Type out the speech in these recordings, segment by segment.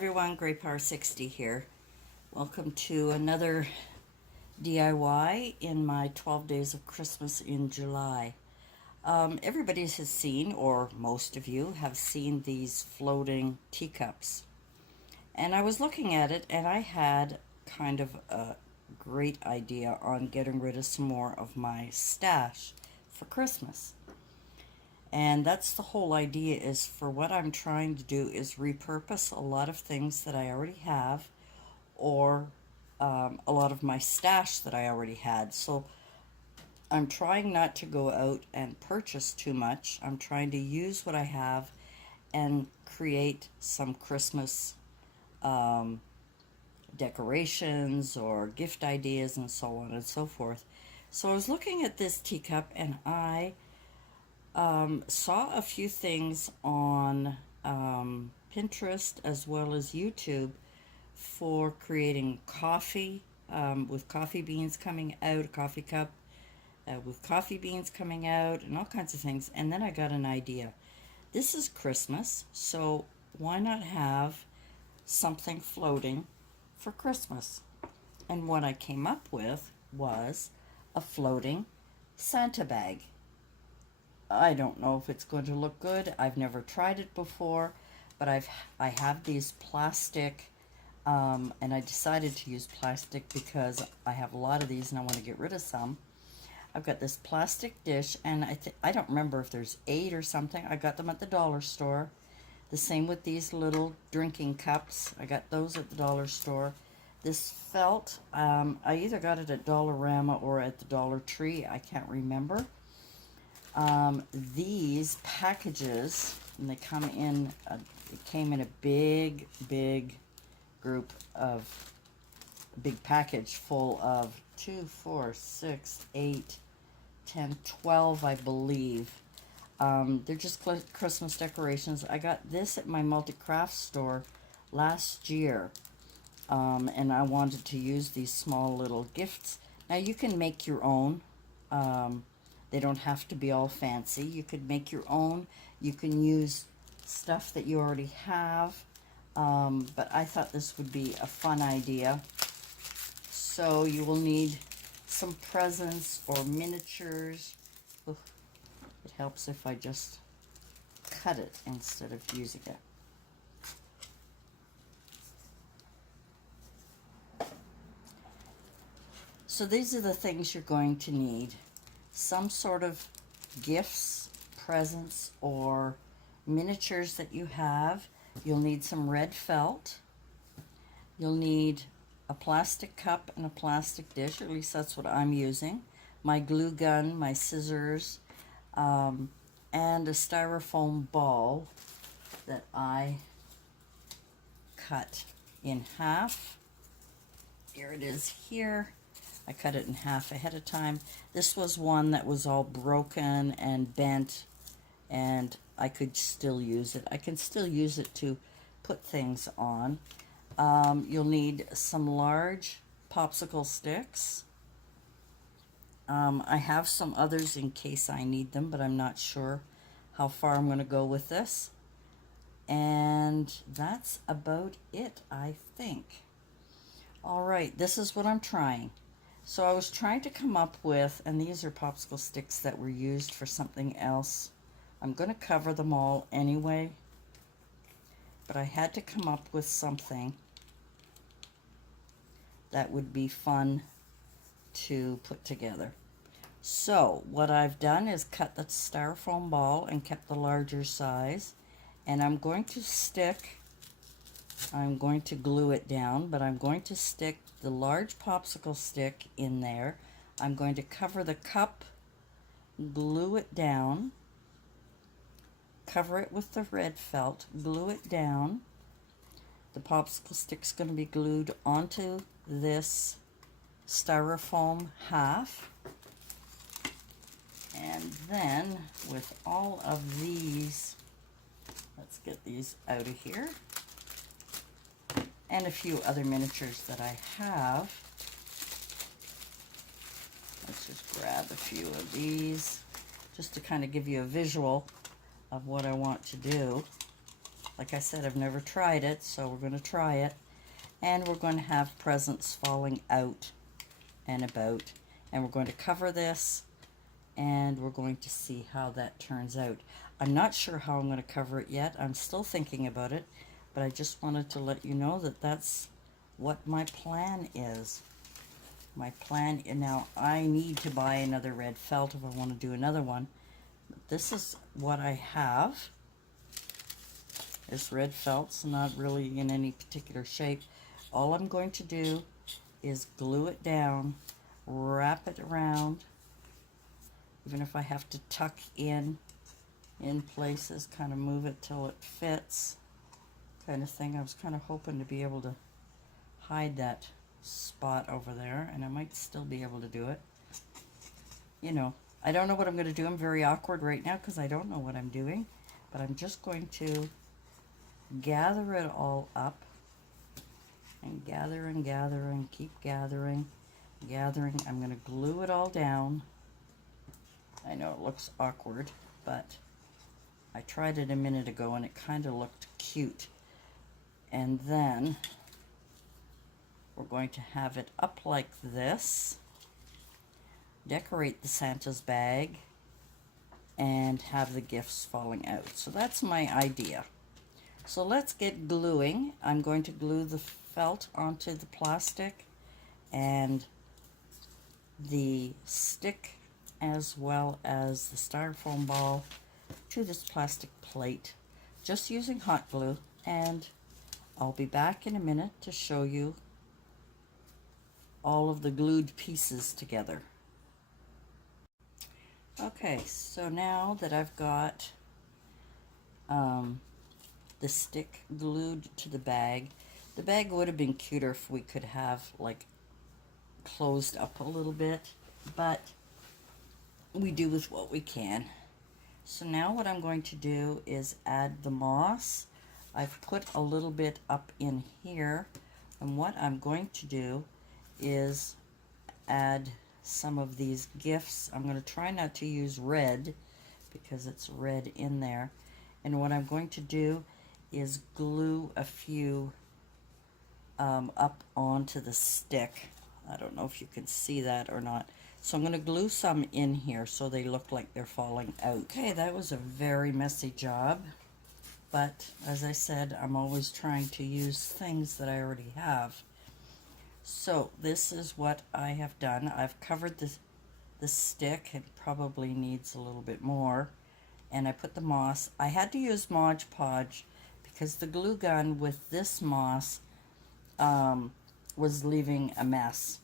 everyone, Great Power 60 here. Welcome to another DIY in my 12 Days of Christmas in July. Everybody has seen, or most of you have seen, these floating teacups. And I was looking at it and I had kind of a great idea on getting rid of some more of my stash for Christmas. And that's the whole idea, is for what I'm trying to do is repurpose a lot of things that I already have, or a lot of my stash that I already had. So I'm trying not to go out and purchase too much. I'm trying to use what I have and create some Christmas decorations or gift ideas and so on and so forth. So I was looking at this teacup and I saw a few things on Pinterest as well as YouTube for creating coffee with coffee beans coming out, a coffee cup with coffee beans coming out, and all kinds of things. And then I got an idea. This is Christmas, so why not have something floating for Christmas? And what I came up with was a floating Santa bag. I don't know if it's going to look good. I've never tried it before, but I have these plastic, and I decided to use plastic because I have a lot of these and I want to get rid of some. I've got this plastic dish, and I don't remember if there's 8 or something. I got them at the dollar store. The same with these little drinking cups. I got those at the dollar store. This felt, I either got it at Dollarama or at the Dollar Tree. I can't remember. These packages, and they come in, it came in a big group of, big package full of 2, 4, 6, 8, 10, 12, I believe. They're just Christmas decorations. I got this at my multi-craft store last year, and I wanted to use these small little gifts. Now you can make your own. They don't have to be all fancy. You could make your own. You can use stuff that you already have. But I thought this would be a fun idea. So you will need some presents or miniatures. Ooh, it helps if I just cut it instead of using it. So these are the things you're going to need. Some sort of gifts, presents, or miniatures that you have. You'll need some red felt. You'll need a plastic cup and a plastic dish, or at least that's what I'm using. My glue gun, my scissors, and a styrofoam ball that I cut in half. Here it is here. I cut it in half ahead of time. This was one that was all broken and bent, and I could still use it. I can still use it to put things on. You'll need some large popsicle sticks. I have some others in case I need them, but I'm not sure how far I'm going to go with this. And that's about it, I think. All right, this is what I'm trying. So I was trying to come up with, and these are popsicle sticks that were used for something else. I'm going to cover them all anyway, but I had to come up with something that would be fun to put together. So what I've done is cut the styrofoam ball and kept the larger size, and I'm going to glue it down, but I'm going to stick the large popsicle stick in there. I'm going to cover the cup, glue it down, cover it with the red felt, glue it down. The popsicle stick's going to be glued onto this styrofoam half. And then with all of these, let's get these out of here, and a few other miniatures that I have. Let's just grab a few of these just to kind of give you a visual of what I want to do. Like I said, I've never tried it, so we're going to try it. And we're going to have presents falling out and about. And we're going to cover this, and we're going to see how that turns out. I'm not sure how I'm going to cover it yet. I'm still thinking about it, but I just wanted to let you know that that's what my plan is. My plan, and now I need to buy another red felt if I want to do another one. But this is what I have. This red felt's not really in any particular shape. All I'm going to do is glue it down, wrap it around, even if I have to tuck in places, kind of move it till it fits, kind of thing. I was kind of hoping to be able to hide that spot over there, and I might still be able to do it. You know, I don't know what I'm going to do. I'm very awkward right now because I don't know what I'm doing, but I'm just going to gather it all up and gather and gather and keep gathering. I'm going to glue it all down. I know it looks awkward, but I tried it a minute ago and it kind of looked cute. And then we're going to have it up like this, decorate the Santa's bag, and have the gifts falling out. So that's my idea. So let's get gluing. I'm going to glue the felt onto the plastic and the stick as well as the styrofoam ball to this plastic plate, just using hot glue, and I'll be back in a minute to show you all of the glued pieces together. Okay, so now that I've got the stick glued to the bag would have been cuter if we could have like closed up a little bit, but we do with what we can. So now what I'm going to do is add the moss. I've put a little bit up in here, and what I'm going to do is add some of these gifts. I'm going to try not to use red because it's red in there, and what I'm going to do is glue a few up onto the stick. I don't know if you can see that or not. So I'm going to glue some in here so they look like they're falling out. Okay, that was a very messy job, but as I said, I'm always trying to use things that I already have. So this is what I have done. I've covered the stick. It probably needs a little bit more. And I put the moss. I had to use Mod Podge because the glue gun with this moss was leaving a mess.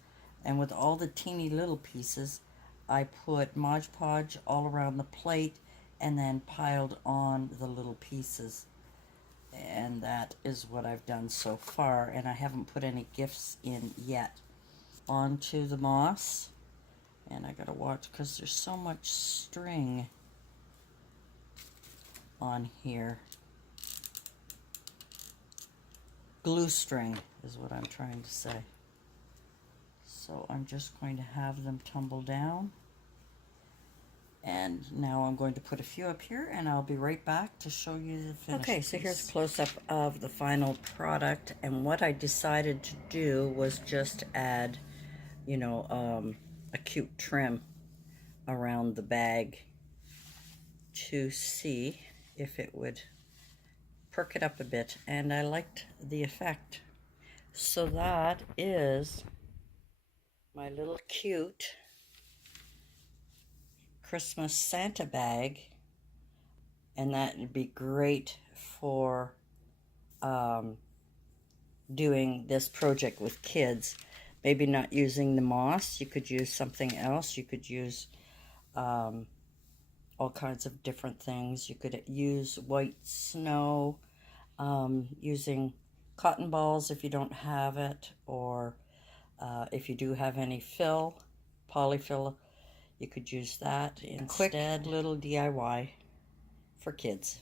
And with all the teeny little pieces, I put Mod Podge all around the plate and then piled on the little pieces. And that is what I've done so far, and I haven't put any gifts in yet. Onto the moss, and I gotta watch because there's so much string on here. Glue string is what I'm trying to say. So I'm just going to have them tumble down. And now I'm going to put a few up here, and I'll be right back to show you the finished Okay, so piece. here's a close-up of the final product, and what I decided to do was just add, you know, a cute trim around the bag to see if it would perk it up a bit, and I liked the effect. So that is my little cute Christmas Santa bag, and that would be great for doing this project with kids. Maybe not using the moss, you could use something else. You could use all kinds of different things. You could use white snow, using cotton balls if you don't have it, or if you do have any polyfill, you could use that instead. Quick little DIY for kids.